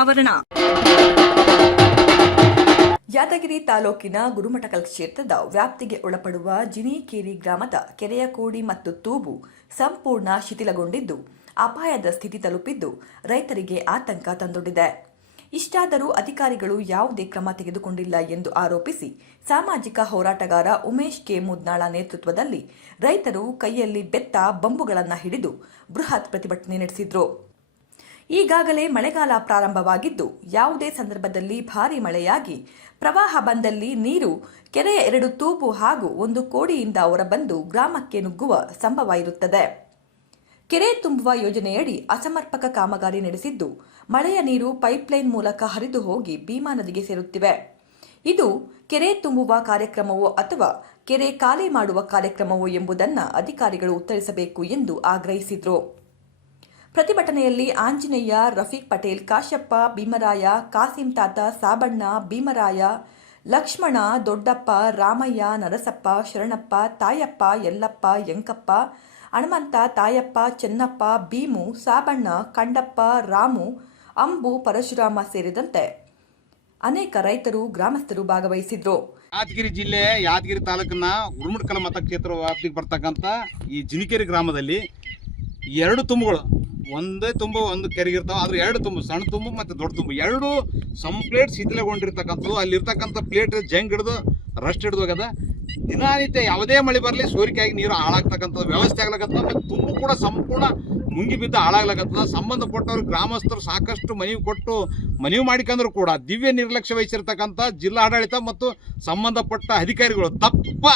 ಅನಾವರಣ. ಯಾದಗಿರಿ ತಾಲೂಕಿನ ಗುರುಮಠಕಲ್ ಕ್ಷೇತ್ರದ ವ್ಯಾಪ್ತಿಗೆ ಒಳಪಡುವ ಜಿನಿಕೇರಿ ಗ್ರಾಮದ ಕೆರೆಯ ಕೋಡಿ ಮತ್ತು ತೂಬು ಸಂಪೂರ್ಣ ಶಿಥಿಲಗೊಂಡಿದ್ದು ಅಪಾಯದ ಸ್ಥಿತಿ ತಲುಪಿದ್ದು ರೈತರಿಗೆ ಆತಂಕ ತಂದೊಡ್ಡಿದೆ. ಇಷ್ಟಾದರೂ ಅಧಿಕಾರಿಗಳು ಯಾವುದೇ ಕ್ರಮ ತೆಗೆದುಕೊಂಡಿಲ್ಲ ಎಂದು ಆರೋಪಿಸಿ ಸಾಮಾಜಿಕ ಹೋರಾಟಗಾರ ಉಮೇಶ್ ಕೆ ಮುದ್ನಾಳ ನೇತೃತ್ವದಲ್ಲಿ ರೈತರು ಕೈಯಲ್ಲಿ ಬೆತ್ತ ಬಂಬುಗಳನ್ನು ಹಿಡಿದು ಬೃಹತ್ ಪ್ರತಿಭಟನೆ ನಡೆಸಿದ್ರು. ಈಗಾಗಲೇ ಮಳೆಗಾಲ ಪ್ರಾರಂಭವಾಗಿದ್ದು ಯಾವುದೇ ಸಂದರ್ಭದಲ್ಲಿ ಭಾರೀ ಮಳೆಯಾಗಿ ಪ್ರವಾಹ ಬಂದಲ್ಲಿ ನೀರು ಕೆರೆಯ 2 ತೂಬು ಹಾಗೂ 1 ಕೋಡಿಯಿಂದ ಹೊರಬಂದು ಗ್ರಾಮಕ್ಕೆ ನುಗ್ಗುವ ಸಂಭವ ಇರುತ್ತದೆ. ಕೆರೆ ತುಂಬುವ ಯೋಜನೆಯಡಿ ಅಸಮರ್ಪಕ ಕಾಮಗಾರಿ ನಡೆಸಿದ್ದು ಮಳೆಯ ನೀರು ಪೈಪ್ಲೈನ್ ಮೂಲಕ ಹರಿದು ಹೋಗಿ ಭೀಮಾ ನದಿಗೆ ಸೇರುತ್ತಿವೆ. ಇದು ಕೆರೆ ತುಂಬುವ ಕಾರ್ಯಕ್ರಮವೋ ಅಥವಾ ಕೆರೆ ಖಾಲಿ ಮಾಡುವ ಕಾರ್ಯಕ್ರಮವೋ ಎಂಬುದನ್ನು ಅಧಿಕಾರಿಗಳು ಉತ್ತರಿಸಬೇಕು ಎಂದು ಆಗ್ರಹಿಸಿದರು. ಪ್ರತಿಭಟನೆಯಲ್ಲಿ ಆಂಜನೇಯ, ರಫೀಕ್ ಪಟೇಲ್, ಕಾಶಪ್ಪ, ಭೀಮರಾಯ, ಕಾಸಿಂ ತಾತ, ಸಾಬಣ್ಣ, ಭೀಮರಾಯ, ಲಕ್ಷ್ಮಣ, ದೊಡ್ಡಪ್ಪ, ರಾಮಯ್ಯ, ನರಸಪ್ಪ, ಶರಣಪ್ಪ, ತಾಯಪ್ಪ, ಯಲ್ಲಪ್ಪ, ಯಂಕಪ್ಪ, ಹನುಮಂತ, ತಾಯಪ್ಪ, ಚೆನ್ನಪ್ಪ, ಭೀಮು, ಸಾಬಣ್ಣ, ಕಂಡಪ್ಪ, ರಾಮು, ಅಂಬು, ಪರಶುರಾಮ ಸೇರಿದಂತೆ ಅನೇಕ ರೈತರು, ಗ್ರಾಮಸ್ಥರು ಭಾಗವಹಿಸಿದ್ರು. ಯಾದಗಿರಿ ಜಿಲ್ಲೆ ಯಾದಗಿರಿ ತಾಲೂಕಿನ ಗುರುಮಠಕಲ್ ಮತಕ್ಷೇತ್ರ ವ್ಯಾಪ್ತಿಗೆ ಬರ್ತಕ್ಕಂಥ ಈ ಜಿನಿಕೇರಿ ಗ್ರಾಮದಲ್ಲಿ 2 ತುಂಬುಗಳು, ಒಂದೇ ತುಂಬು ಒಂದು ಕೆರೆಗಿರ್ತಾವೆ. ಆದ್ರೆ 2 ತುಂಬು, ಸಣ್ಣ ತುಂಬು ಮತ್ತು ದೊಡ್ಡ ತುಂಬು, 2 ಸಂಪ್ಲೇಟ್ ಶಿಥಿಲಗೊಂಡಿರ್ತಕ್ಕಂಥದ್ದು. ಅಲ್ಲಿರ್ತಕ್ಕಂಥ ಪ್ಲೇಟ್ ಜಂಗ್ ಹಿಡಿದು ರಸ್ಟ್ ಹಿಡಿದು ಹೋಗದ. ದಿನನಿತ್ಯ ಯಾವುದೇ ಮಳೆ ಬರಲಿ ಸೋರಿಕೆಯಾಗಿ ನೀರು ಹಾಳಾಗ್ತಕ್ಕಂಥದ್ದು ವ್ಯವಸ್ಥೆ ಆಗ್ಲಕ್ಕಂಥದ್ದು. ಮತ್ತು ತುಂಬು ಕೂಡ ಸಂಪೂರ್ಣ ಮುಂಗಿ ಬಿದ್ದು ಹಾಳಾಗ್ಲಕ್ಕಂಥದ್ದು. ಸಂಬಂಧಪಟ್ಟವರು ಗ್ರಾಮಸ್ಥರು ಸಾಕಷ್ಟು ಮನವಿ ಮಾಡಿಕೊಂಡ್ರು ಕೂಡ ದಿವ್ಯ ನಿರ್ಲಕ್ಷ್ಯ ವಹಿಸಿರ್ತಕ್ಕಂಥ ಜಿಲ್ಲಾಡಳಿತ ಮತ್ತು ಸಂಬಂಧಪಟ್ಟ ಅಧಿಕಾರಿಗಳು, ದಪ್ಪ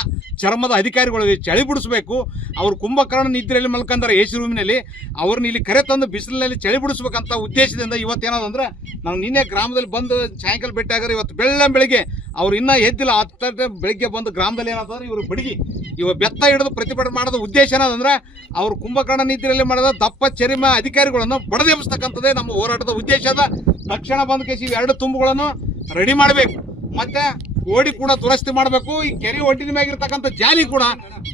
ಚರ್ಮದ ಅಧಿಕಾರಿಗಳು ಚಳಿ ಬಿಡಿಸ್ಬೇಕು. ಅವ್ರು ಕುಂಭಕರ್ಣ ನಿದ್ರೆಯಲ್ಲಿ ಮಲ್ಕಂದಾರೆ ಎಸಿ ರೂಮಿನಲ್ಲಿ, ಅವ್ರನ್ನ ಇಲ್ಲಿ ಕರೆ ತಂದು ಬಿಸಿಲಿನಲ್ಲಿ ಚಳಿ ಬಿಡಿಸ್ಬೇಕಂತ ಉದ್ದೇಶದಿಂದ ಇವತ್ತೇನಾದಂದ್ರೆ ನಾವು ನಿನ್ನೆ ಗ್ರಾಮದಲ್ಲಿ ಬಂದು ಸಾಯಂಕಾಲ ಭೇಟಿ ಆಗ್ರೆ. ಇವತ್ತು ಬೆಳಗ್ಗೆ ಅವ್ರು ಇನ್ನೂ ಎದ್ದಿಲ್ಲ. 10 ಬೆಳಿಗ್ಗೆ ಬಂದು ಗ್ರಾಮದಲ್ಲಿ ಏನಾದ್ರೆ ಇವರು ಬಡಗಿ ಬೆತ್ತ ಹಿಡಿದು ಪ್ರತಿಭಟನೆ ಮಾಡೋದು ಉದ್ದೇಶ ಏನದಂದ್ರೆ ಅವ್ರು ಕುಂಭಕರ್ಣ ನಿದ್ರೆಯಲ್ಲಿ ಮಾಡಿದ ದಪ್ಪ ಚರ್ಮ ಅಧಿಕಾರಿಗಳನ್ನು ಬಡದೆಬ್ಬಿಸ್ತಕ್ಕಂಥದ್ದೇ ನಮ್ಮ ಹೋರಾಟದ ಉದ್ದೇಶ ಅದ. ತಕ್ಷಣ ಬಂದು ಕೇಸಿ 2 ತುಂಬುಗಳನ್ನು ರೆಡಿ ಮಾಡಬೇಕು. ಮತ್ತೆ ಓಡಿ ಕೂಡ ದುರಸ್ತಿ ಮಾಡಬೇಕು. ಈ ಕೆರೆ ಒಡ್ಡಿನ ಮ್ಯಾಗಿರ್ತಕ್ಕಂಥ ಜಾಲಿ ಕೂಡ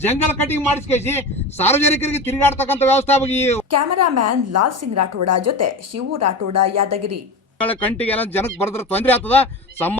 ಜಂಗಲ್ ಕಟಿಂಗ್ ಮಾಡಿಸ್ಕೇಸಿ ಸಾರ್ವಜನಿಕರಿಗೆ ತಿರುಗಾಡ್ತಕ್ಕಂಥ ವ್ಯವಸ್ಥೆ ಆಗಿ. ಕ್ಯಾಮರಾಮ್ಯಾನ್ ಲಾಲ್ ಸಿಂಗ್ ರಾಠೋಡ ಜೊತೆ ಶಿವು ರಾಠೋಡ, ಯಾದಗಿರಿ. ಕಂಟಿಗೆ ಜನಕ್ಕೆ ಬರೆದ್ರೆ ತೊಂದರೆ ಆಗ್ತದ.